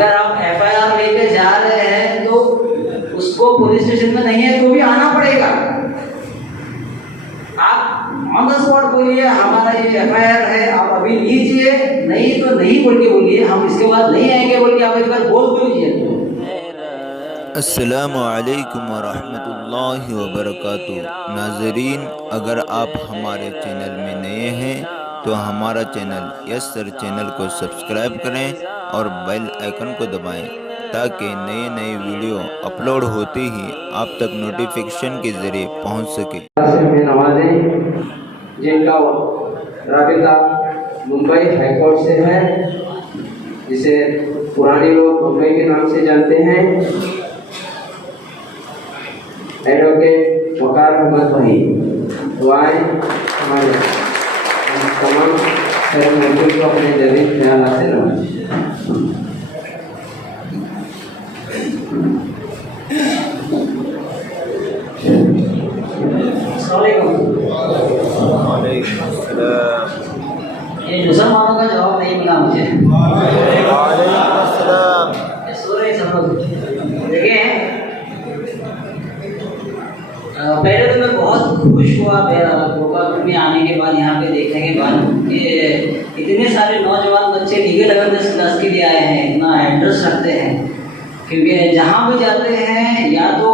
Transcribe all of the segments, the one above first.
अगर आप एफआईआर लेके जा रहे हैं तो उसको पुलिस स्टेशन में नहीं है तो भी आना पड़ेगा। आप ऑन द स्पॉट बोलिए हमारा ये एफआईआर है, आप अभी लीजिए, नहीं तो नहीं बोल के बोलिए, हम इसके बाद नहीं आएंगे बोल के आप एक बार बोल दीजिए। अस्सलामु अलैकुम वरहमतुल्लाहि वबरकातुहू। नाज़रीन, अगर आप हमारे चैनल में नए हैं तो हमारा चैनल यस सर चैनल को सब्सक्राइब करें और बेल आइकन को दबाएं ताकि नए नए वीडियो अपलोड होते ही आप तक नोटिफिकेशन के ज़रिए पहुंच सके। नवाजें जिनका राबिता मुंबई हाईकोर्ट से है, जिसे पुराने लोग मुंबई के नाम से जानते हैं, एडवोकेट वकार अहमद भाई वाई हमारे तमाम सहयोगियों को अपने जदीद ख्याल से नवाजें। ये मुसलमानों का जवाब नहीं मिला मुझे। देखिए, पहले तो मैं बहुत खुश हुआ गोपालपुर में आने के बाद, यहाँ पे देखने के बाद कि इतने सारे नौजवान बच्चे लीगल अवेयरनेस क्लास के लिए आए हैं, इतना इंटरेस्ट रखते हैं। क्योंकि जहाँ भी जाते हैं या तो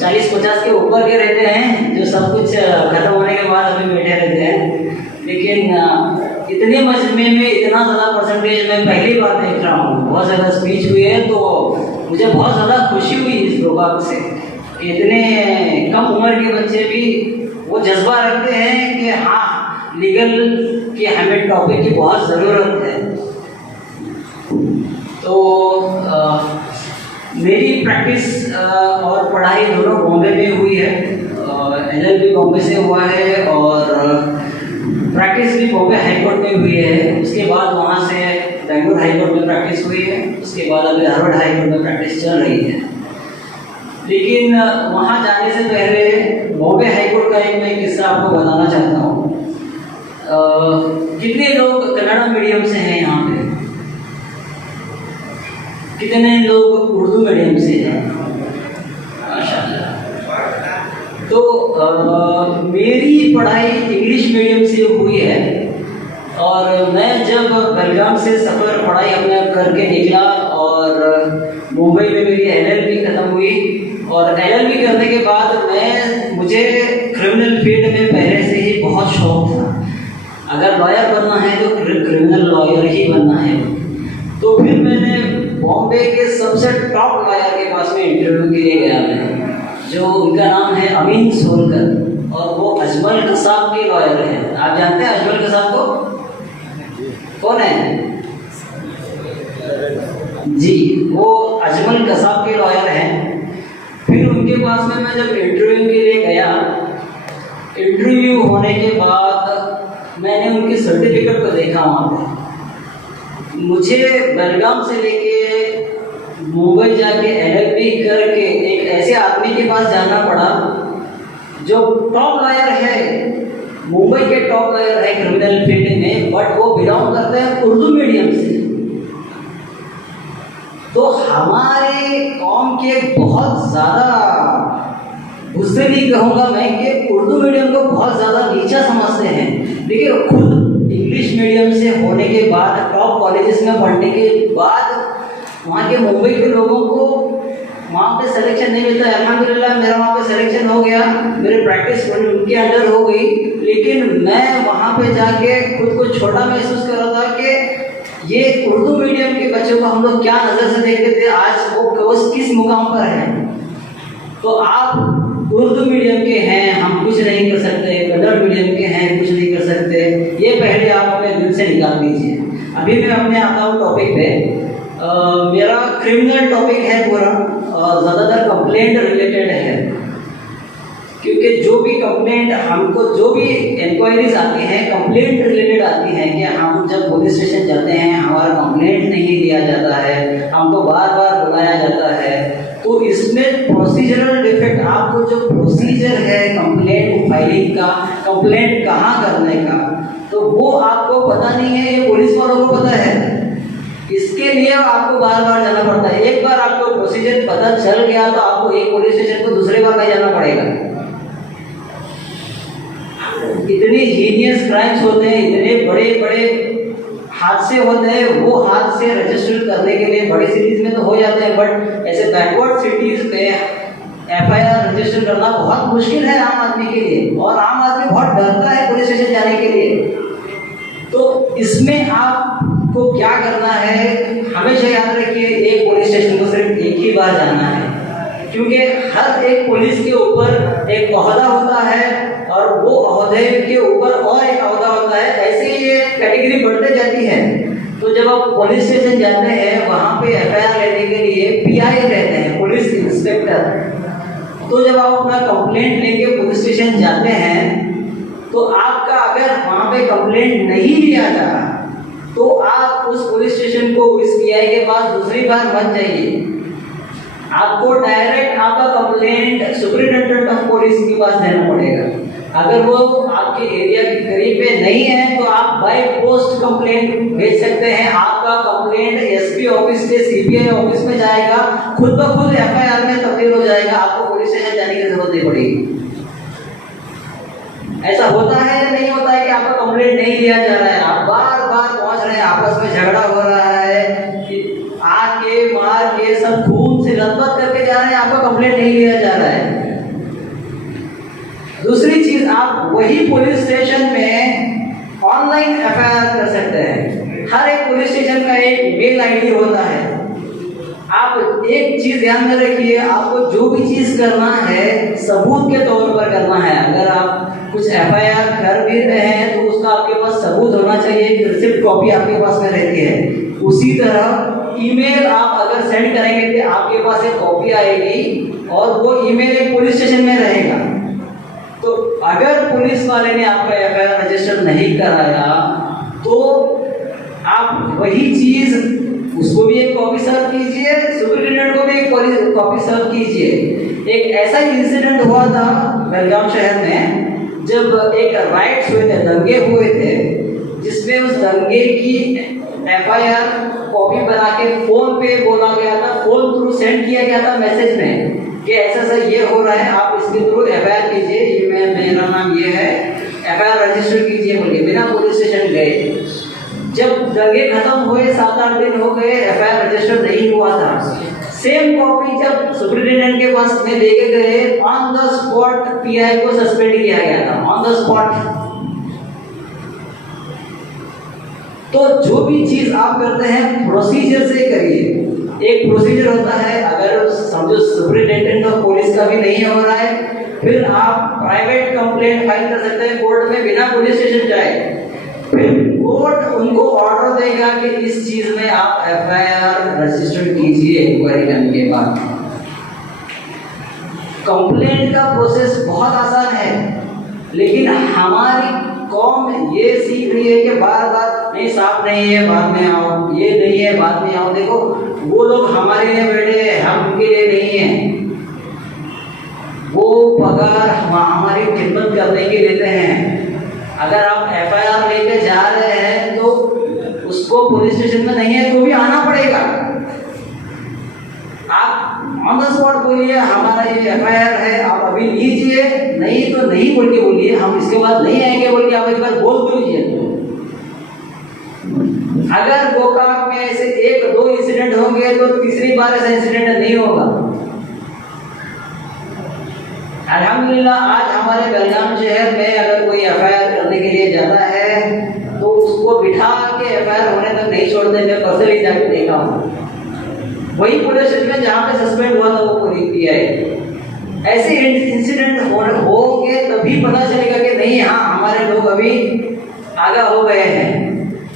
40-50 के ऊपर के रहते हैं जो सब कुछ खत्म होने के बाद अभी बैठे रहते हैं, लेकिन इतने मजमे में इतना ज़्यादा परसेंटेज मैं पहली बार देख रहा हूँ। बहुत ज़्यादा स्पीच हुई है तो मुझे बहुत ज़्यादा खुशी हुई इस प्रोग्राम से कि इतने कम उम्र के बच्चे भी वो जज्बा रखते हैं कि हाँ, लीगल की हमें टॉपिक की बहुत ज़रूरत है। तो मेरी प्रैक्टिस और पढ़ाई दोनों बॉम्बे में हुई है। LLB बॉम्बे से हुआ है और प्रैक्टिस भी बॉम्बे हाई कोर्ट में हुई है। उसके बाद वहाँ से बेंगलुरु हाई कोर्ट में प्रैक्टिस हुई है। उसके बाद अभी हार्वर्ड हाई कोर्ट में प्रैक्टिस चल रही है। लेकिन वहाँ जाने से पहले बॉम्बे हाई कोर्ट का एक मैं किस्सा आपको बताना चाहता हूँ। कितने लोग कन्नड़ा मीडियम से हैं यहाँ पे? कितने लोग उर्दू मीडियम से हैं? माशाल्लाह। तो मेरी पढ़ाई इंग्लिश मीडियम से हुई है और मैं जब बेलगाम से सफ़र पढ़ाई अपना करके निकला और मुंबई में मेरी LLB ख़त्म हुई और LLB करने के बाद मुझे क्रिमिनल फील्ड में पहले से ही बहुत शौक था। अगर लॉयर बनना है तो क्रिमिनल लॉयर ही बनना है। तो फिर मैंने बॉम्बे के सबसे टॉप लॉयर के पास में इंटरव्यू के लिए गया मैं, जो उनका नाम है अमीन सोलकर और वो अजमल कसाब के लॉयर हैं। आप जानते हैं अजमल कसाब को? कौन है जी? वो अजमल कसाब के लॉयर हैं। फिर उनके पास में मैं जब इंटरव्यू के लिए गया, इंटरव्यू होने के बाद मैंने उनके सर्टिफिकेट को देखा। वहाँ पर मुझे बेलगाम से लेके मुंबई जाके LLB करके एक ऐसे आदमी के पास जाना पड़ा जो टॉप लॉयर है, मुंबई के टॉप लॉयर है क्रिमिनल फील्ड में, बट वो बिलोंग करते हैं उर्दू मीडियम से। तो हमारे कौम के बहुत ज़्यादा, उससे भी कहूँगा मैं कि उर्दू मीडियम को बहुत ज़्यादा नीचा समझते हैं। देखिए, खुद इंग्लिश मीडियम से होने के बाद, टॉप कॉलेजेस में पढ़ने के बाद वहाँ के मुंबई के लोगों को वहाँ पे सिलेक्शन नहीं मिलता है। अल्हम्दुलिल्लाह मेरा वहाँ पे सिलेक्शन हो गया, मेरी प्रैक्टिस उनके अंडर हो गई। लेकिन मैं वहाँ पे जाके खुद को छोटा महसूस कर रहा था कि ये उर्दू मीडियम के बच्चों को हम लोग क्या नज़र से देखते थे, आज वो किस मुकाम पर हैं। तो आप उर्दू मीडियम के हैं, हम कुछ नहीं कर सकते, कन्नड़ मीडियम के हैं, कुछ नहीं कर सकते, ये पहले आप अपने दिल से निकाल दीजिए। अभी मैं अपने आता हूँ टॉपिक पे। मेरा क्रिमिनल टॉपिक है पूरा और ज़्यादातर कंप्लेंट रिलेटेड है, क्योंकि जो भी कंप्लेंट हमको, जो भी इंक्वायरीज आती हैं कंप्लेंट रिलेटेड आती हैं कि हम जब पुलिस स्टेशन जाते हैं हमारा कंप्लेंट नहीं लिया जाता है, हमको बार बार बुलाया जाता है। तो इसमें प्रोसीजरल डिफेक्ट, आपको जो प्रोसीजर है कंप्लेंट फाइलिंग का, कंप्लेंट कहाँ करने का, तो वो आपको पता नहीं है। ये पुलिस वालों को पता है, इसके लिए आपको बार बार जाना पड़ता है। एक बार आपको प्रोसीजर पता चल गया तो आपको एक पुलिस स्टेशन को दूसरे बार नहीं जाना पड़ेगा। इतनी जीनियस क्राइम्स होते हैं, इतने बड़े बड़े हादसे होते हैं, वो हादसे रजिस्टर करने के लिए बड़ी सिटीज में तो हो जाते हैं, बट ऐसे बैकवर्ड सिटीज में एफआईआर रजिस्टर करना बहुत मुश्किल है आम आदमी के लिए, और आम आदमी बहुत डरता है पुलिस स्टेशन जाने के लिए। तो इसमें आपको क्या करना है, हमेशा याद रखिए, एक पुलिस स्टेशन को सिर्फ एक ही बार जाना है, क्योंकि हर एक पुलिस के ऊपर एक ओहदा होता है और वो ओहदे के ऊपर और एक ओहदा होता है, ऐसे ही ये कैटेगरी बढ़ते जाती है। तो जब आप पुलिस स्टेशन जाते हैं वहाँ पे एफआईआर लेने के लिए पीआई रहते हैं, पुलिस इंस्पेक्टर। तो जब आप अपना कंप्लेंट लेके पुलिस स्टेशन जाते हैं तो आपका अगर वहाँ पे कंप्लेंट नहीं लिया जा रहा तो आप उस पुलिस स्टेशन को इस पीआई के पास दूसरी बार मत जाइए, आपको डायरेक्ट आपका कंप्लेंट सुपरिटेंडेंट ऑफ पुलिस के पास देना पड़ेगा। अगर वो आपके एरिया के करीब पे नहीं है तो आप बाय पोस्ट कंप्लेंट भेज सकते हैं। आपका कंप्लेंट एसपी ऑफिस से सीबीआई ऑफिस में जाएगा, खुद ब खुद एफआईआर में तब्दील हो जाएगा, आपको पुलिस स्टेशन जाने की जरूरत नहीं पड़ेगी। ऐसा होता है या नहीं होता है कि आपका कंप्लेंट नहीं लिया जा रहा है, आप बार बार पहुंच रहे हैं, आपस में झगड़ा हो रहा है कि आके मार के सब खून से लथपथ करके जा रहे हैं, आपका कंप्लेंट नहीं लिया जा रहा है। दूसरी चीज, आप वही पुलिस स्टेशन में ऑनलाइन एफआईआर कर सकते हैं। हर एक पुलिस स्टेशन का एक मेल आईडी होता है। आप एक चीज ध्यान में रखिए, आपको जो भी चीज करना है सबूत के तौर पर करना है। अगर आप कुछ एफआईआर कर भी रहे हैं तो उसका आपके पास सबूत होना चाहिए, रिसिप्ट कॉपी आपके पास में रहती है। उसी तरह ईमेल आप अगर सेंड करेंगे तो आपके पास एक कॉपी आएगी और वो ईमेल एक पुलिस स्टेशन में रहेगा। तो अगर पुलिस वाले ने आपका एफआईआर रजिस्टर नहीं कराया तो आप वही चीज उसको भी एक कॉपी सर्व कीजिए, सुपरिटेंडेंट को भी एक कॉपी सर्व कीजिए। एक ऐसा इंसिडेंट हुआ था बेलगाम शहर में, जब एक राइट्स हुए थे, दंगे हुए थे, जिसमें उस दंगे की एफआईआर कॉपी बना के फोन पे बोला गया था, फोन थ्रू सेंड किया गया था मैसेज में कि ऐसा ये हो रहा है, आप इसके थ्रू एफआईआर कीजिए, ये मेरा नाम ये है, एफआईआर रजिस्टर कीजिए बोलिए, बिना पुलिस स्टेशन गए। जब दंगे खत्म हुए 7-8 दिन हो गए, एफआईआर रजिस्टर नहीं हुआ था। सेम कॉपी जब सुपरिटेंडेंट के पास में लेके गए, ऑन द स्पॉट पीआई को सस्पेंड किया गया था, ऑन द स्पॉट। तो जो भी चीज आप करते हैं प्रोसीजर से करिए। एक प्रोसीजर होता है, अगर समझो सुपरिटेंडेंट ऑफ पुलिस का भी नहीं हो रहा है, फिर आप प्राइवेट कंप्लेंट फाइल कर सकते हैं कोर्ट में बिना पुलिस स्टेशन जाए। फिर कोर्ट उनको ऑर्डर देगा कि इस चीज में आप एफआईआर रजिस्टर कीजिए इंक्वायरी करने के बाद। कंप्लेंट का प्रोसेस बहुत आसान है, लेकिन हमारी कौम ये सीख रही है कि बार बार नहीं, साफ नहीं है बाद में आओ, ये नहीं है बाद में आओ। देखो वो लोग हमारे लिए बैठे हैं, हम उनके लिए नहीं है। वो पगार हमारी खिदमत करने के लेते हैं। अगर आप एफआईआर लेके जा रहे हैं तो उसको पुलिस स्टेशन में नहीं है तो भी आना पड़ेगा। आप ऑन द स्पॉट बोलिए हमारा ये एफआईआर है, आप अभी लीजिए, नहीं तो नहीं बोल के बोलिए, हम इसके बाद नहीं आएंगे बोल के आप एक बार बोल दीजिए। अगर गोकाक में ऐसे 1-2 इंसिडेंट होंगे तो तीसरी बार ऐसा इंसिडेंट नहीं होगा। अल्हम्दुलिल्लाह आज हमारे बेलगाम शहर में अगर कोई एफआईआर करने के लिए जाता है तो उसको बिठा के एफआईआर होने तक नहीं छोड़ते। मैं पर्सनली जाकर देखा हूँ वही पुलिस स्टेशन जहाँ पे सस्पेंड हुआ था वो पूरी पीआई। ऐसे इंसिडेंट होंगे तभी पता चलेगा कि नहीं, हाँ हमारे लोग अभी आगा हो गए हैं।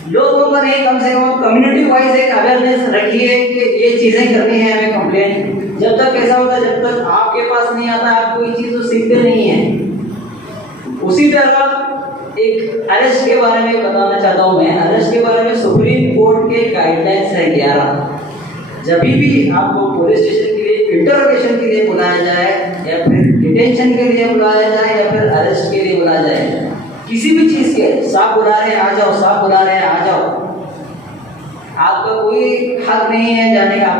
लोगों को नहीं, कम से कम कम्युनिटी वाइज एक अवेयरनेस रखिए कि ये चीज़ें करनी है हमें कंप्लेंट। जब तक ऐसा होता, जब तक आपके पास नहीं आता आप कोई चीज़ तो सीखते नहीं हैं। उसी तरह एक अरेस्ट के बारे में बताना चाहता हूँ मैं। अरेस्ट के बारे में सुप्रीम कोर्ट के गाइडलाइंस है 11। जब भी आपको पुलिस स्टेशन के लिए इंटरोगेशन के लिए बुलाया जाए या फिर डिटेंशन के लिए बुलाया जाए या फिर अरेस्ट के लिए बुलाया जाए, किसी भी चीज़ के, साहब बुला रहे हैं आ जाओ, साहब बुला रहे हैं आ जाओ, आपका कोई हक नहीं है जाने का,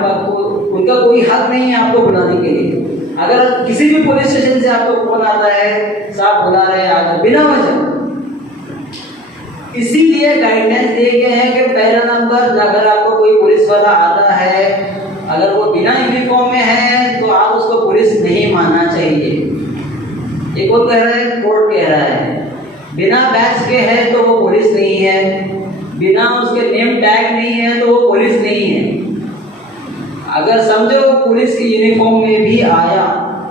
उनका कोई हक नहीं है आपको बुलाने के लिए। अगर किसी भी पुलिस स्टेशन से आपको फोन आता है साहब बुला रहे हैं आज, बिना वजह, इसीलिए गाइडलाइंस दिए गए हैं कि पहला नंबर, अगर आपको कोई पुलिस वाला आता है, अगर वो बिना यूनिफॉर्म में है तो आप उसको पुलिस नहीं मानना चाहिए। एक और कह रहा है, कोर्ट कह रहा है बिना बैच के है तो वो पुलिस नहीं है, बिना उसके नेम टैग नहीं है तो वो पुलिस नहीं है। अगर समझो वो पुलिस की यूनिफॉर्म में भी आया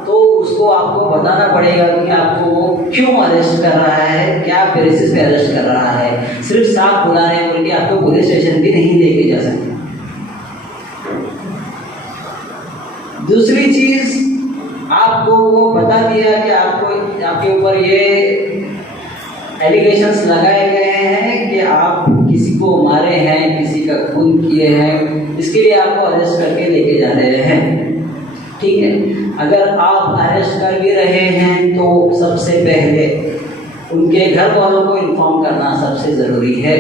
तो उसको आपको बताना पड़ेगा कि आपको वो क्यों अरेस्ट कर रहा है, क्या बेसिस पे अरेस्ट कर रहा है। सिर्फ साफ बुला रहे हैं बोल के आपको पुलिस स्टेशन भी नहीं लेके जा सकते। दूसरी चीज, आपको वो बता दिया कि आपके ऊपर ये एलिगेशंस लगाए गए हैं कि आप किसी को मारे हैं, किसी का खून किए हैं, इसके लिए आपको अरेस्ट करके लेके जा रहे हैं। ठीक है, अगर आप अरेस्ट कर भी रहे हैं तो सबसे पहले उनके घर वालों को इन्फॉर्म करना सबसे ज़रूरी है।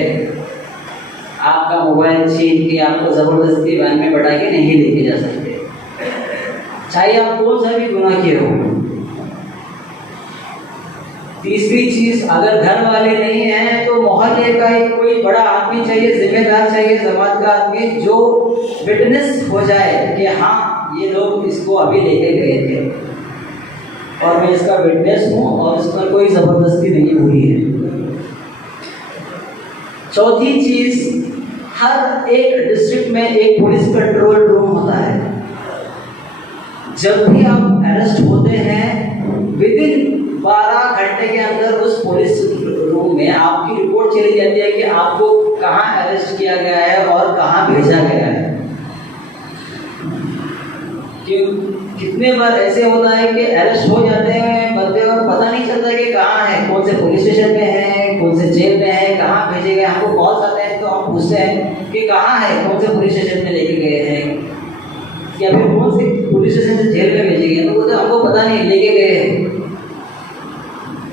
आपका मोबाइल छीन के आपको ज़बरदस्ती वैन में बैठा के नहीं लेके जा सकते, चाहे आप कौन सा भी गुनाह किए हो। तीसरी चीज, अगर घर वाले नहीं हैं तो मोहल्ले का एक कोई बड़ा आदमी चाहिए, जिम्मेदार चाहिए, समाज का आदमी जो विटनेस हो जाए कि हाँ ये लोग इसको अभी लेके गए थे और मैं इसका विटनेस हूँ और इस पर कोई जबरदस्ती नहीं हुई है। चौथी चीज, हर एक डिस्ट्रिक्ट में एक पुलिस कंट्रोल रूम होता है। जब भी आप अरेस्ट होते हैं विदिन 12 घंटे के अंदर उस पुलिस रूम में आपकी रिपोर्ट चली जाती है कि आपको कहाँ अरेस्ट किया गया है और कहाँ भेजा गया है। कितने बार ऐसे होता है कि अरेस्ट हो जाते हैं बंदे और पता नहीं चलता कि कहाँ है, कौन से पुलिस स्टेशन में है, कौन से जेल में है, कहाँ भेजे गए। हमको कॉल आते हैं तो हम पूछते हैं कि कहाँ है, कौन से पुलिस स्टेशन में लेके गए हैं या फिर कौन से पुलिस स्टेशन से जेल में भेजे गए, तो बोलते हमको पता नहीं, लेके गए हैं।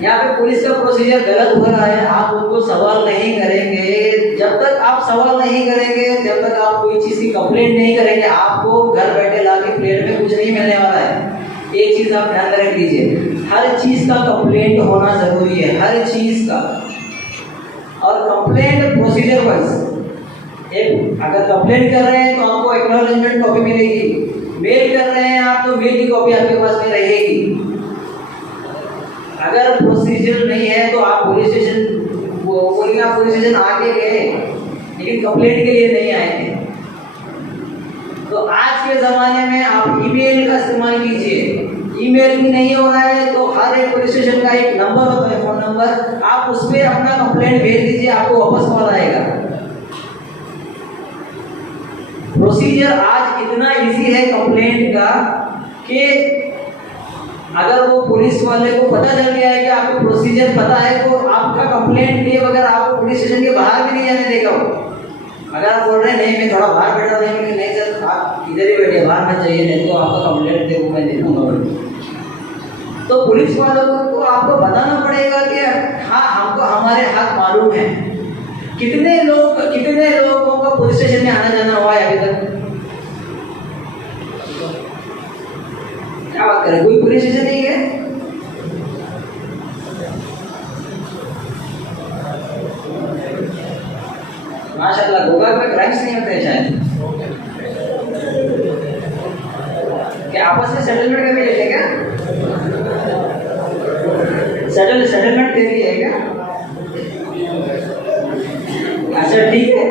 यहाँ पे पुलिस का प्रोसीजर गलत हो रहा है, आप उनको सवाल नहीं करेंगे। जब तक आप सवाल नहीं करेंगे, जब तक आप कोई चीज़ की कंप्लेंट नहीं करेंगे, आपको घर बैठे लाके प्लेट में कुछ नहीं मिलने वाला है। एक चीज़ आप ध्यान रख लीजिए, हर चीज़ का कंप्लेंट होना ज़रूरी है, हर चीज़ का। और कंप्लेंट प्रोसीजर वाइज, अगर कंप्लेंट कर रहे हैं तो आपको एक्नॉलेजमेंट कॉपी मिलेगी, मेल कर रहे हैं आप तो मेल की कॉपी आपके पास में रहेगी। अगर प्रोसीजर नहीं है तो आप पुलिस स्टेशन बोलिए, आप पुलिस स्टेशन आके गए लेकिन कंप्लेंट के लिए नहीं आए थे। तो आज के ज़माने में आप ईमेल का इस्तेमाल कीजिए। ईमेल भी नहीं हो रहा है तो हर एक पुलिस स्टेशन का एक नंबर होता है, फ़ोन नंबर, आप उस पर अपना कंप्लेंट भेज दीजिए, आपको वापस कॉल आएगा। प्रोसीजर आज इतना इजी है कंप्लेंट का कि अगर वो पुलिस वाले को पता चल गया है कि आपको प्रोसीजर पता है तो आपका कंप्लेंट लिए बगैर आपको पुलिस स्टेशन के बाहर भी नहीं जाने देगा वो। अगर आप बोल रहे हैं नहीं मैं थोड़ा बाहर बैठा रहेंगे, नहीं सर आप इधर ही बैठिए, बाहर मत जाइए, नहीं तो आपका कंप्लेंट दे मैं देखूँगा। तो पुलिस वालों को आपको बताना पड़ेगा कि हाँ हमको हमारे हक मालूम है। कितने लोगों को पुलिस स्टेशन में आना जाना हुआ है अभी तक? क्या बात करें, कोई पुलिस स्टेशन नहीं है? माशाल्लाह, गोवा में क्राइम्स नहीं होते शायद, क्या आपस में सेटलमेंट करके लेते क्या? सेटलमेंट दे रही है क्या? अच्छा ठीक है,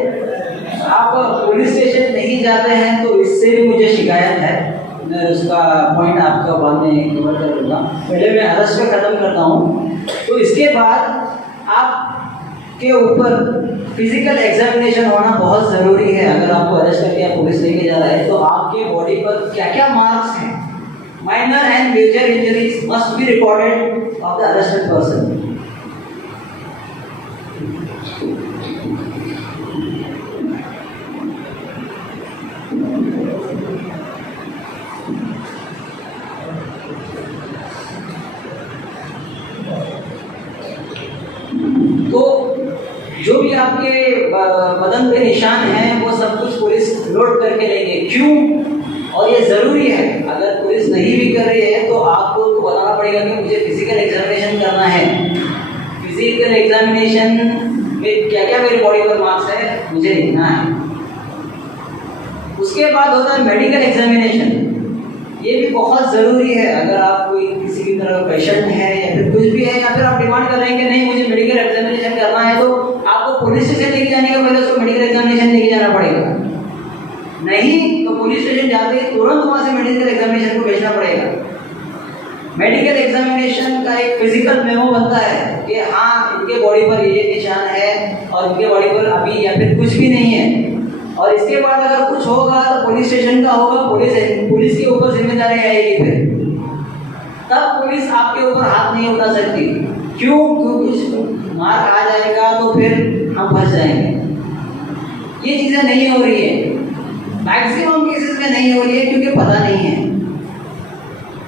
आप पुलिस स्टेशन नहीं जाते हैं तो इससे भी मुझे शिकायत है, मैं उसका पॉइंट आपका बाद में कवर कर लूँगा। पहले मैं अरेस्ट का ख़त्म करता हूँ। तो इसके बाद आपके ऊपर फिजिकल एग्जामिनेशन होना बहुत ज़रूरी है। अगर आपको अरेस्ट करके आप पुलिस लेके जा रहा है तो आपके बॉडी पर क्या क्या मार्क्स हैं, minor and major injuries must be recorded of the arrested person. तो जो भी आपके बदन पे निशान हैं वो सब कुछ पुलिस नोट करके लेंगे। क्यों? और ये ज़रूरी है। अगर पुलिस नहीं भी कर रही है तो आपको तो बताना पड़ेगा कि मुझे फिजिकल एग्जामिनेशन करना है। फिजिकल एग्जामिनेशन में क्या क्या मेरे बॉडी पर मार्क्स है मुझे लिखना है। उसके बाद होता है मेडिकल एग्जामिनेशन। ये भी बहुत ज़रूरी है। अगर आप कोई किसी भी तरह का पेशेंट है या फिर कुछ भी है, या फिर आप डिमांड कर रहे हैं कि नहीं मुझे मेडिकल एग्जामिनेशन करना है, तो आपको पुलिस स्टेशन लेके जाने के पहले उसको मेडिकल एग्जामिनेशन लेके जाना पड़ेगा। नहीं तो पुलिस स्टेशन जाते ही तुरंत वहाँ से मेडिकल एग्जामिनेशन को भेजना पड़ेगा। मेडिकल एग्जामिनेशन का एक फिजिकल मेमो बनता है कि हाँ इनके बॉडी पर ये निशान है और इनके बॉडी पर अभी या फिर कुछ भी नहीं है। और इसके बाद अगर कुछ होगा तो पुलिस स्टेशन का होगा, पुलिस के ऊपर जिम्मेदारी आएगी। फिर तब पुलिस आपके ऊपर हाथ नहीं उठा सकती। क्यों? क्योंकि मार आ जाएगा तो फिर हम फंस जाएंगे। ये चीज़ें नहीं हो रही है, मैक्सिमम केसेस में नहीं हो रही है क्योंकि पता नहीं है।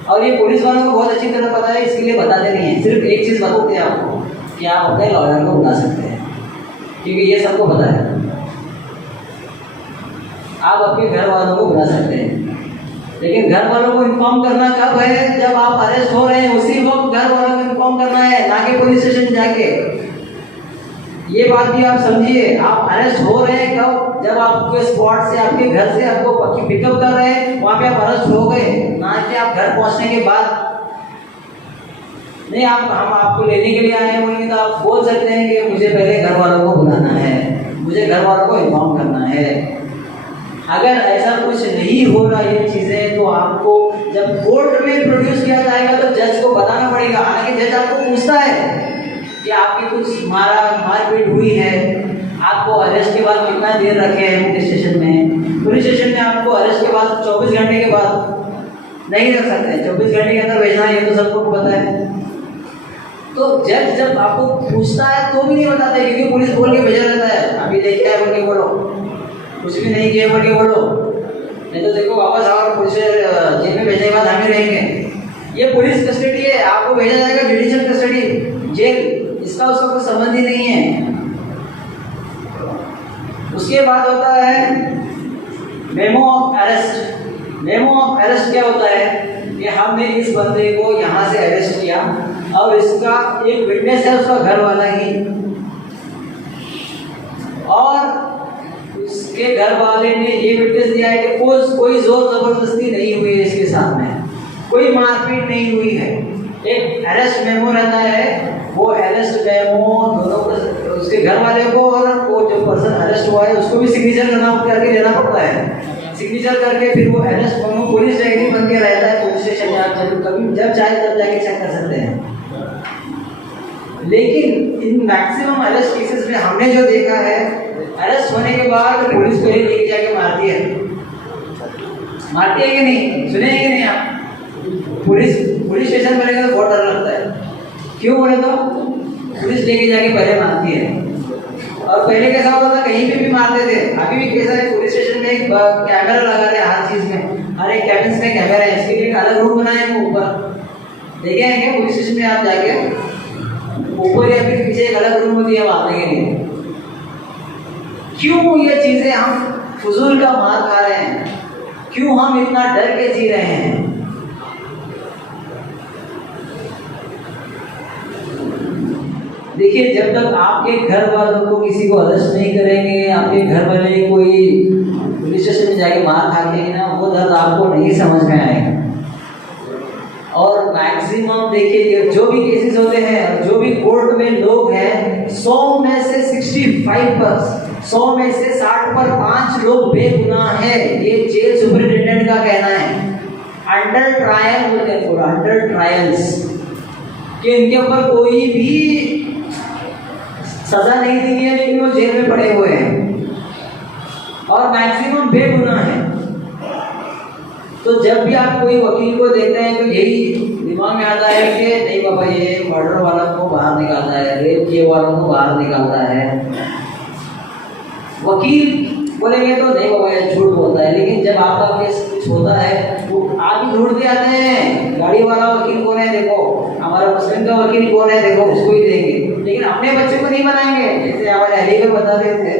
और ये पुलिस वालों को बहुत अच्छी तरह पता है, इसके लिए बताते नहीं है। सिर्फ एक चीज़ बताते हैं आपको कि आप अपने लॉयर को बुला सकते हैं, क्योंकि ये सबको पता है। आप अपने घर वालों को बुला सकते हैं, लेकिन घर वालों को इन्फॉर्म करना कब है? जब आप अरेस्ट हो रहे हैं उसी वक्त घर वालों को इन्फॉर्म करना है, ना कि पुलिस स्टेशन जाके। ये बात भी आप समझिए। आप अरेस्ट हो रहे हैं कब? जब आपके स्पॉट से, आपके घर से आपको पिकअप कर रहे हैं, वहाँ पे आप अरेस्ट हो गए, ना कि आप घर पहुँचने के बाद। नहीं, हम आपको लेने के लिए आए हैं, तो आप बोल सकते हैं कि मुझे पहले घर वालों को बुलाना है, मुझे घर वालों को इन्फॉर्म करना है। अगर ऐसा कुछ नहीं हो रहा ये चीज़ें, तो आपको जब कोर्ट में प्रोड्यूस किया जाएगा तो जज को बताना पड़ेगा। हालांकि जज आपको पूछता है कि आपकी कुछ मारपीट हुई है, आपको अरेस्ट के बाद कितना देर रखे हैं पुलिस स्टेशन में। पुलिस स्टेशन में आपको अरेस्ट के बाद 24 घंटे के बाद नहीं रख सकते, 24 घंटे के अंदर भेजना है, ये तो सबको पता है। तो जज जब आपको पूछता है तो भी नहीं बताता है, क्योंकि पुलिस बोल के भेजा रहता है अभी लेके आए बोल के बोलो, कुछ भी नहीं किए बोल के बोलो, नहीं तो देखो वापस आओ और पुलिस जेल में भेजने के बाद हम ही रहेंगे। ये पुलिस कस्टडी है, आपको भेजा जाएगा जुडिशियल कस्टडी, जेल। इसका उसका कोई संबंध ही नहीं है। उसके बाद होता है memo of arrest. Memo of arrest क्या होता है कि हमने इस बंदे को यहाँ से अरेस्ट किया और इसका एक विटनेस है उसका घर वाला ही, और उसके घर वाले ने ये विटनेस दिया है कि कोई जोर जबरदस्ती नहीं हुई है इसके साथ में, कोई मारपीट नहीं हुई है। एक अरेस्ट मेमो रहता है, वो अरेस्ट मेमो दोनों उसके घर वाले को और वो जो पर्सन अरेस्ट हुआ है उसको भी सिग्नेचर करके देना पड़ता है। सिग्नेचर करके फिर वो अरेस्ट मेमो पुलिस डायरी बन के रहता है पुलिस स्टेशन। कभी जब चाहे तब जाके चेक कर सकते हैं। लेकिन इन मैक्सिमम अरेस्ट केसेस में हमने जो देखा है, अरेस्ट होने के बाद पुलिस को लेके जाके मारती है कि नहीं? सुने कि नहीं आप? पुलिस स्टेशन पर तो बहुत डर लगता है। क्यों बोले तो पुलिस लेके जाके पहले मारती है। और पहले कैसा होता था, कहीं पे भी मारते थे। अभी भी कैसा है, पुलिस स्टेशन में एक कैमरा लगा रहे हर चीज में, हर एक कैबिन में कैमरा है। इसके लिए एक अलग रूम बनाए हैं ऊपर, देखे हैं क्या पुलिस स्टेशन में? आप जाके ऊपर या फिर पीछे एक अलग रूम होती है मारने के लिए। क्यों ये चीजें हम फजूल का मार खा रहे हैं? क्यों हम इतना डर के जी रहे हैं? देखिए, जब तक आपके घर वालों को किसी को अरेस्ट नहीं करेंगे, आपके घर वाले कोई पुलिस स्टेशन में जाके मार खा के ना, वो दर्द आपको नहीं समझ में आएगा। और मैक्सिमम देखिए जो भी केसेस होते हैं, जो भी कोर्ट में लोग हैं, 100 में से 60 पर 5 लोग बेगुनाह है। ये जेल सुपरिटेंडेंट का कहना है। अंडर ट्रायल बोलते हैं, पूरा अंडर ट्रायल्स, कि इनके ऊपर कोई भी सजा नहीं दी है लेकिन वो जेल में पड़े हुए हैं और मैक्सिमम बेगुनाह है। तो जब भी आप कोई वकील को देखते हैं तो यही दिमाग में आता है कि नहीं बाबा, ये मर्डर वालों को बाहर निकालता है, रेप किए वालों को बाहर निकालता है। वकील बोलेंगे तो नहीं बाबा, ये झूठ बोलता है। लेकिन जब आपका केस कुछ होता है तो आप ही ढूंढते आते हैं, गाड़ी वाला वकील कौन है देखो, हमारा मुस्लिम का वकील कौन है देखो, उसको ही देंगे। लेकिन अपने बच्चे को नहीं बनाएंगे। जैसे हमारे अली में बता रहे थे,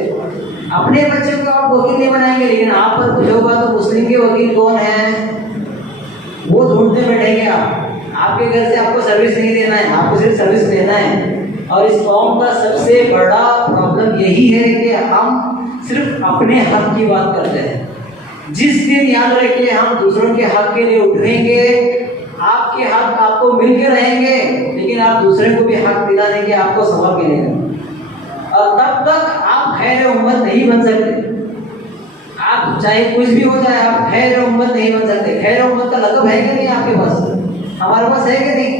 अपने बच्चे को आप वकील नहीं बनाएंगे, लेकिन आप पर कुछ होगा तो मुस्लिम के वकील कौन है वो ढूंढते बैठेंगे। आप आपके घर से आपको सर्विस नहीं देना है, आपको सिर्फ सर्विस देना है। और इस कौम का सबसे बड़ा प्रॉब्लम यही है कि हम सिर्फ अपने हक की बात करते हैं। जिस दिन याद रखिए हम दूसरों के हक के लिए उठेंगे, आपके हक आपको मिल के रहेंगे, लेकिन आप दूसरे को भी हक दिला देंगे, आपको सवाल मिलेगा। और तब तक आप खैर उम्मत नहीं बन सकते। आप चाहे कुछ भी हो जाए, आप खैर उम्मत नहीं बन सकते। खैर उम्मत का लक़ब है कि नहीं आपके पास? हमारे पास है कि नहीं?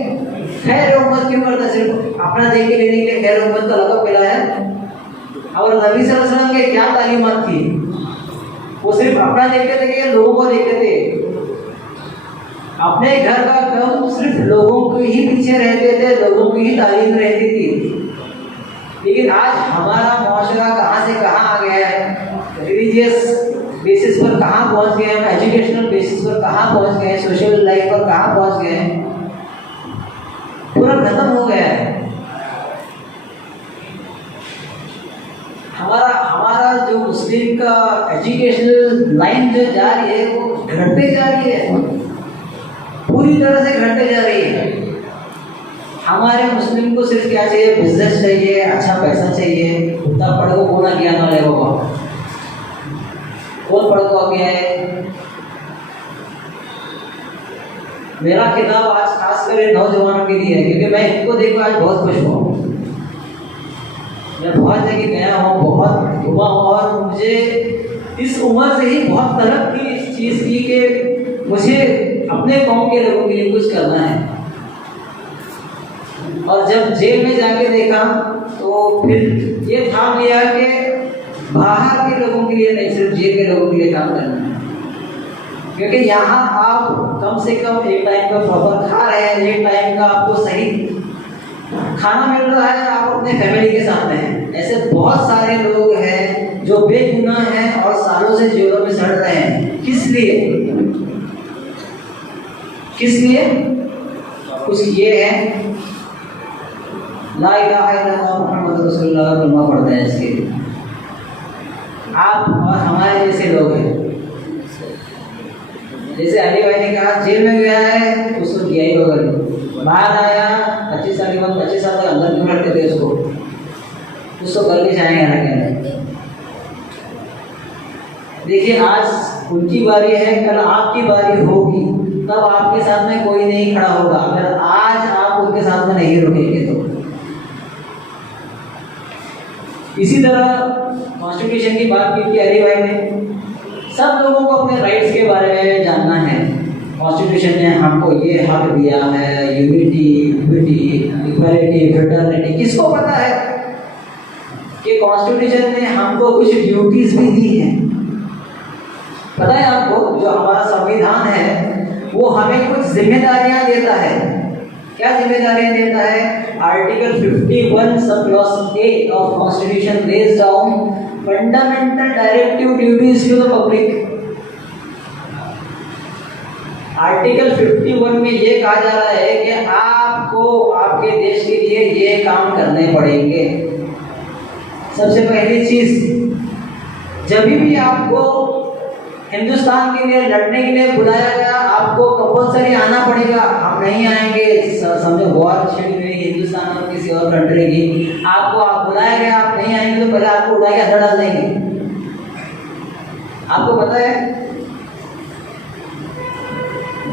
खैर उम्मत क्यों करता? सिर्फ अपना देख के लेने के लिए खैर उम्मत का लक़ब मिला है। और नबी सल्लल्लाहु अलैहि वसल्लम के क्या तालीमात थी? वो सिर्फ अपना देखते थे कि लोगों को देखते थे। अपने घर का काम सिर्फ लोगों के ही पीछे रहते थे, लोगों की ही तालीम रहती थी। लेकिन आज हमारा माशरा कहाँ से कहाँ आ गया है, रिलीजियस बेसिस पर कहाँ पहुँच गए हैं, एजुकेशनल बेसिस पर कहाँ पहुँच गए हैं, सोशल लाइफ पर कहाँ पहुँच गए हैं, पूरा खत्म हो गया है। हमारा जो मुस्लिम का एजुकेशनल लाइन जो जा रही है वो घटते जा रही है, पूरी तरह से घटते जा रही है। हमारे मुस्लिम को सिर्फ क्या चाहिए? बिजनेस चाहिए, अच्छा पैसा चाहिए। उतना पढ़ को कोना ज्ञान वाले होगा, कौन पढ़ को गया है? मेरा खिताब आज खासकर नौजवानों के लिए है, क्योंकि मैं इनको देखकर आज बहुत खुश हुआ। मैं बहुत जगह गया हूँ, बहुत घूमा हूँ, और मुझे इस उम्र से ही बहुत तलब थी इस चीज़ की कि मुझे अपने कौम के लोगों के लिए कुछ करना है। और जब जेल में जाके देखा तो फिर ये ठान लिया कि बाहर के लोगों के लिए नहीं, सिर्फ जेल के लोगों के लिए काम करना है। क्योंकि यहाँ आप कम से कम एक टाइम का प्रॉपर खा रहे हैं, एक टाइम का आपको सही खाना मिल रहा है, आप अपने फैमिली के साथ हैं। ऐसे बहुत सारे लोग हैं जो बेगुनाह हैं और सालों से जेलों में सड़ रहे हैं। किस लिए? किस लिए? कुछ ये है, ला इलाहा इल्लल्लाह मुहम्मद रसूलुल्लाह कलमा पढ़ते हैं इसके लिए। आप और हमारे जैसे लोग हैं, जैसे अली भाई ने कहा जेल में गया है उसको किया ही बगल, बाहर आया 25 साल के बाद, 25 साल तक अंदर क्यों रखते थे उसको करके जाएंगे ना कहने। देखिए आज उनकी बारी है, कल आपकी बारी होगी, तब आपके साथ में कोई नहीं खड़ा होगा अगर आज आप उनके साथ में नहीं रुकेंगे तो। इसी तरह कॉन्स्टिट्यूशन की बात की थी अली भाई ने। सब लोगों को अपने राइट्स के बारे में जानना है। कॉन्स्टिट्यूशन ने हमको ये हक दिया है, यूनिटी, इक्वालिटी, फ्रेटर्निटी। किसको पता है कि कॉन्स्टिट्यूशन ने हमको कुछ ड्यूटीज भी दी हैं? पता है आपको? जो हमारा संविधान है वो हमें कुछ जिम्मेदारियां देता है। क्या जिम्मेदारियां देता है? Article 51 sub clause A of constitution lays down fundamental directive duties to the public. Article 51 में ये कहा जा रहा है कि आपको आपके देश के लिए ये काम करने पड़ेंगे। सबसे पहली चीज, जब भी आपको हिंदुस्तान के लिए लड़ने के लिए बुलाया गया, आपको कंपल्सरी आना पड़ेगा। हम नहीं आएंगे, समझो वॉर छिड़ गई हिंदुस्तान और किसी और कंट्री की, आप बुलाया गया, आप नहीं आएंगे तो पहले आपको उठा के अंदर डाल देंगे। आपको पता है?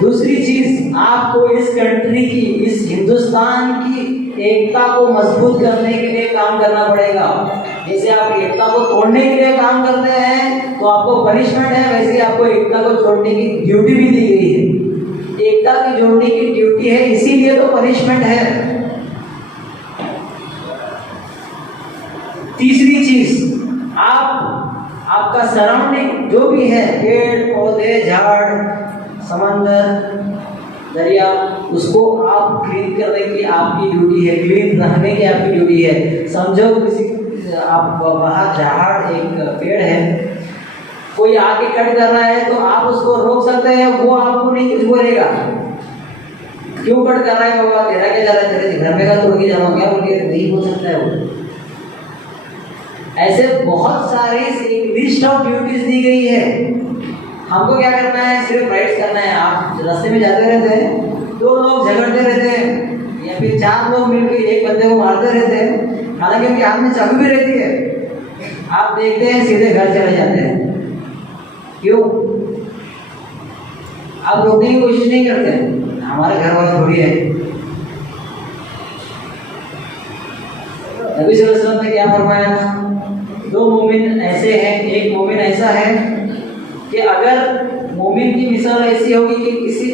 दूसरी चीज, आपको इस कंट्री की, इस हिंदुस्तान की एकता को मजबूत करने के लिए काम करना पड़ेगा। जैसे आप एकता को तोड़ने के लिए काम करते हैं तो आपको पनिशमेंट है, वैसे ही आपको एकता को जोड़ने की ड्यूटी भी दी गई है। एकता की जोड़ने की ड्यूटी है, इसीलिए तो पनिशमेंट है। तीसरी चीज, आपका सराउंडिंग जो भी है, पेड़ पौधे, झाड़, समंदर, दरिया, उसको आप क्लीन करने की आपकी ड्यूटी है, क्लीन रखने की आपकी ड्यूटी है। समझो किसी आप वहाँ झाड़, एक पेड़ है, कोई आके कट कर रहा है तो आप उसको रोक सकते हैं, वो आपको नहीं कुछ बोलेगा। क्यों कट कर रहा है बाबा, तेरा क्या जा रहा है, तेरे घर में का तो रोकी जाना क्या बोल के नहीं बोल सकता है वो। ऐसे बहुत सारी लिस्ट ऑफ ड्यूटीज दी गई है। हमको क्या करना है, सिर्फ राइट्स करना है। आप रास्ते में जाते रहते हैं, दो लोग झगड़ते रहते हैं या फिर चार लोग मिलकर एक बंदे को मारते रहते हैं, हालांकि उनके हाथ में चाबी भी रहती है, आप देखते हैं सीधे घर चले जाते हैं। क्यों? आप रोकने की कोशिश नहीं करते, हमारे घर वाला थोड़ी है। नबी सल्लल्लाहु अलैहि वसल्लम ने क्या फरमाया था, दो मोमिन ऐसे हैं, एक मोमिन ऐसा है कि अगर मोमिन की मिसाल ऐसी होगी कि किसी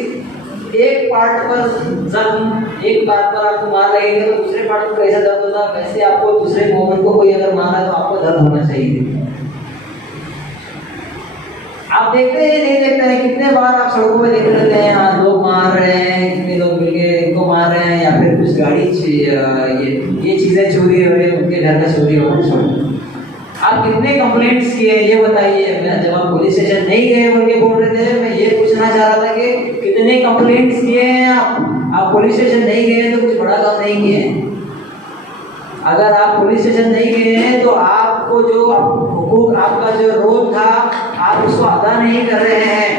एक पार्ट पर जख्म, एक पार्ट पर आपको मार लगेगा तो दूसरे पार्ट पर कैसा दर्द होता है, वैसे आपको दूसरे मोमिन को कोई अगर मारा तो आपको दर्द होना चाहिए। आप देखते हैं नहीं देखते हैं, कितने बार आप सड़कों में देख रहते हैं, हाँ लोग मार रहे हैं, कितने लोग मिलके इनको मार रहे हैं, या फिर कुछ गाड़ी ये चीजें चोरी हो रही है, उनके घर का चोरी हो रहा है। आप कितने कंप्लेंट्स किए ये बताइए। मैं जब आप पुलिस स्टेशन नहीं गए बोल के बोल रहे थे, मैं ये पूछना चाह रहा था कि कितने कंप्लेंट्स किए हैं आप पुलिस स्टेशन नहीं गए तो कुछ बड़ा काम नहीं किए हैं। अगर आप पुलिस स्टेशन नहीं गए हैं तो आपको जो हुकूक, आपका जो रोल था, आप उसको अदा नहीं कर रहे हैं।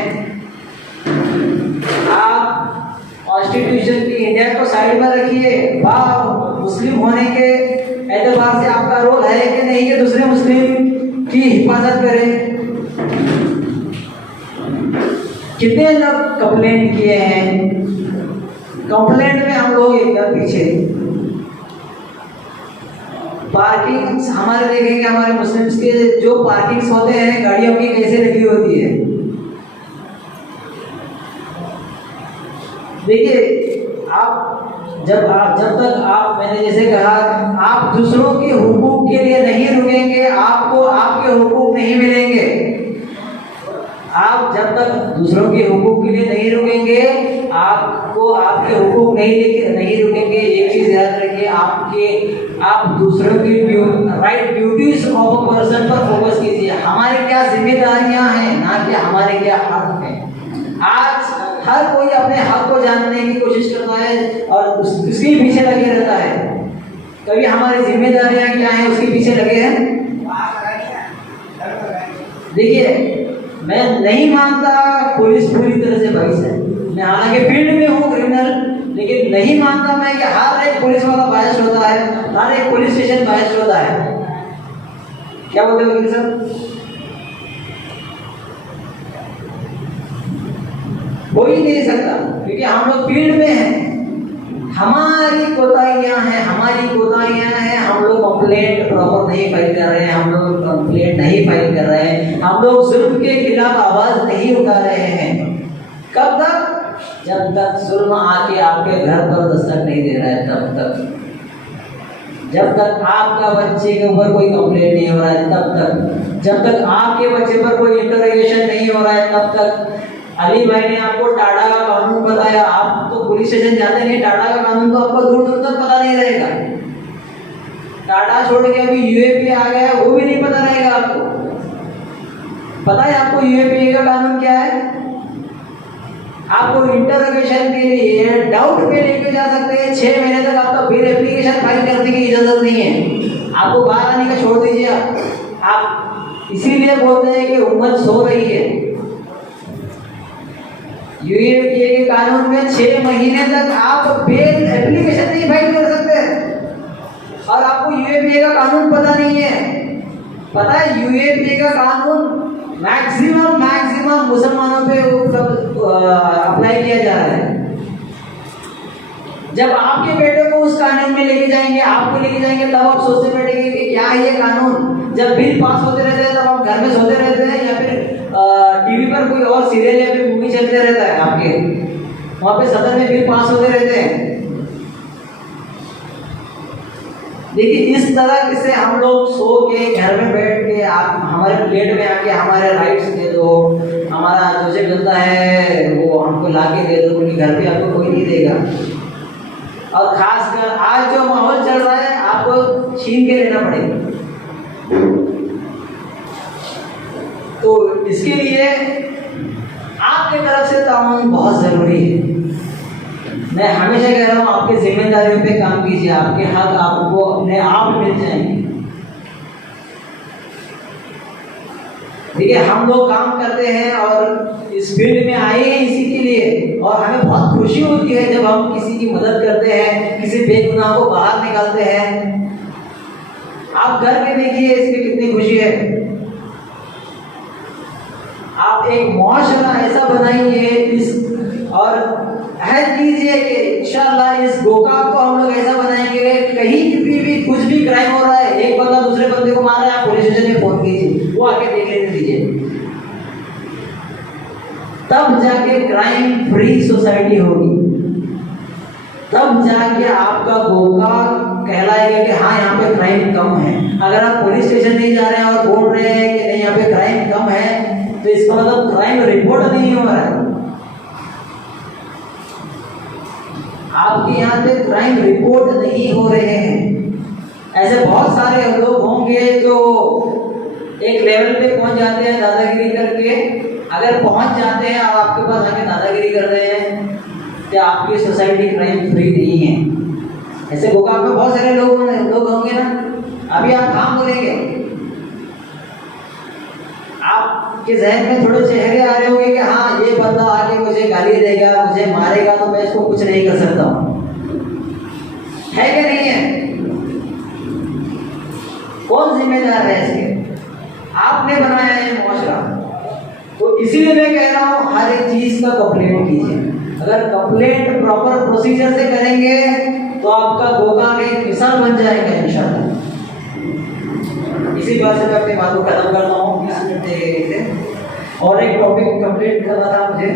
आप कॉन्स्टिट्यूशन की इंडिया को साइड में रखिए, मुस्लिम होने के एतबार से आपका रोल है कि नहीं कि दूसरे मुस्लिम की हिफाजत करें। कितने लोग कंप्लेंट किए हैं, कंप्लेंट में हम लोग एकदम पीछे। पार्किंग हमारे देखेंगे, हमारे मुस्लिम्स के जो पार्किंग्स होते हैं गाड़ियों की कैसे रखी होती है। देखिए जब तक आप, मैंने जैसे कहा, आप दूसरों के हुकूक के लिए नहीं रुकेंगे, आपको आपके हुकूक नहीं मिलेंगे। आप जब तक दूसरों के हुकूक के लिए नहीं रुकेंगे, आपको आपके हुकूक नहीं रुकेंगे। एक चीज याद रखिए, आप दूसरों की right duties of a person पर फोकस कीजिए। हमारी क्या जिम्मेदारियां हैं, ना कि हमारे क्या हक हैं। आज हर कोई अपने हक को जानने की कोशिश करता है और उसके पीछे लगे रहता है। कभी हमारी जिम्मेदारियां क्या हैं उसके पीछे लगे हैं। देखिए, मैं नहीं मानता पुलिस पूरी तरह से बाइस है। मैं हालांकि फील्ड में हूँ क्रिमिनल, लेकिन नहीं मानता मैं कि हर एक पुलिस वाला बायस्ड होता है, हर एक पुलिस स्टेशन बायस्ड होता है। क्या बोलते हो वकील साहब? हो ही नहीं सकता, क्योंकि हम लोग फील्ड में हैं। हमारी कोताहियां हैं, हम लोग कंप्लेंट प्रॉपर नहीं फाइल कर रहे हैं, हम लोग कंप्लेंट नहीं फाइल कर रहे हैं, हम लोग जुल्म के खिलाफ आवाज नहीं उठा रहे हैं। कब तक? जब तक जुल्म आके आपके घर पर दस्तक नहीं दे रहा है, तब तक। जब तक आपका बच्चे के ऊपर कोई कंप्लेंट नहीं हो रहा है, तब तक। जब तक आपके बच्चे पर कोई इंटरोगेशन नहीं हो रहा है, तब तक। अली भाई ने आपको टाडा का कानून बताया, आप तो पुलिस स्टेशन जाते नहीं, टाडा का कानून तो आपको दूर दूर तक पता नहीं रहेगा। टाडा छोड़ के अभी यूएपी आ गया है, वो भी नहीं पता रहेगा आपको। पता है आपको यूएपी का कानून क्या है? आपको इंटरोगेशन के लिए डाउट पे लेके जा सकते हैं, 6 महीने तक आपका फिर एप्लीकेशन फाइल करने की इजाजत नहीं है। आपको बाहर आने का छोड़ दीजिए। आप इसीलिए बोलते हैं कि उम्मत सो रही है। यूएपीए के कानून में 6 महीने तक आप बेल एप्लीकेशन नहीं फाइल कर सकते, और आपको यूएपीए का कानून पता नहीं है। पता है यूएपीए का कानून मैक्सिमम मुसलमानों पे अप्लाई किया जा रहा है। जब आपके बेटे को उस कानून में लेके जाएंगे, आपको लेके जाएंगे, तब आप सोचते बैठेंगे कि क्या है ये कानून। जब बिल पास होते रहते हैं तब आप घर में सोते रहते हैं, या फिर टीवी पर कोई और सीरियल या फिर मूवी चलते रहता है आपके, वहां पे सदन में बिल पास होते रहते हैं। देखिए, इस तरह से हम लोग सो के घर में बैठ के, आप हमारे प्लेट में आके हमारे राइट्स दे दो, हमारा जो से मिलता है वो हमको ला के दे दो, क्योंकि घर पे आपको कोई नहीं देगा। और खासकर आज जो माहौल चल रहा है, आपको छीन के लेना पड़ेगा। तो इसके लिए आपके तरफ से ताउन बहुत जरूरी है। मैं हमेशा कह रहा हूँ, आपकी जिम्मेदारियों पे काम कीजिए, आपके हक आपको अपने आप मिल जाएंगे। ठीक है, हम लोग काम करते हैं और इस फील्ड में आए हैं इसी के लिए, और हमें बहुत खुशी होती है जब हम किसी की मदद करते हैं, किसी बेगुनाह को बाहर निकालते हैं। आप घर के देखिए इसमें कितनी खुशी है। आप एक मुआशरा ऐसा बनाइए इस, और अहद कीजिए कि इंशाअल्लाह इस गोकाक को हम लोग ऐसा बनाएंगे, कहीं भी कुछ भी क्राइम हो रहा है, एक बंदा दूसरे बंदे को मार रहा है, आप पुलिस स्टेशन में फोन कीजिए, वो आके देख लेने दीजिए, तब जाके क्राइम फ्री सोसाइटी होगी, तब जाके आपका गोकाक कहलाएगा कि हाँ यहाँ पे क्राइम कम है। अगर आप पुलिस स्टेशन नहीं जा रहे हैं और बोल रहे हैं कि नहीं यहाँ पे क्राइम कम है, तो इसका मतलब क्राइम रिपोर्ट नहीं हो रहा है। आपके यहाँ पे क्राइम रिपोर्ट नहीं हो रहे हैं। ऐसे बहुत सारे लोग होंगे जो एक लेवल पे पहुंच जाते हैं दादागिरी करके, अगर पहुंच जाते हैं और आपके पास आके दादागिरी कर रहे हैं, कि आपकी सोसाइटी क्राइम फ्री नहीं है। ऐसे गोकाक में बहुत सारे लोग होंगे ना। अभी आप काम बोलेंगे, आपके जहन में थोड़े चेहरे आ रहे होंगे कि हाँ ये बंदा आके मुझे गाली देगा, मुझे मारेगा, तो मैं इसको कुछ नहीं कर सकता हूँ, है कि नहीं है? कौन जिम्मेदार है इसके? आपने बनाया है मुआशरा। तो इसीलिए मैं कह रहा हूँ हर एक चीज का कंप्लेंट कीजिए। अगर कंप्लेंट प्रॉपर प्रोसीजर से करेंगे तो आपका गोकाक एक मिसाल बन जाएगा इंशाल्लाह। इसी बात से मैं अपनी बात को खत्म करता हूँ। और एक टॉपिक कंप्लीट करना था मुझे,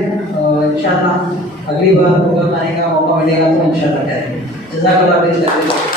इंशाल्लाह अगली बार प्रोग्राम आने का मौका मिलेगा तो इंशाल्लाह करेंगे। जज़ाकल्लाह।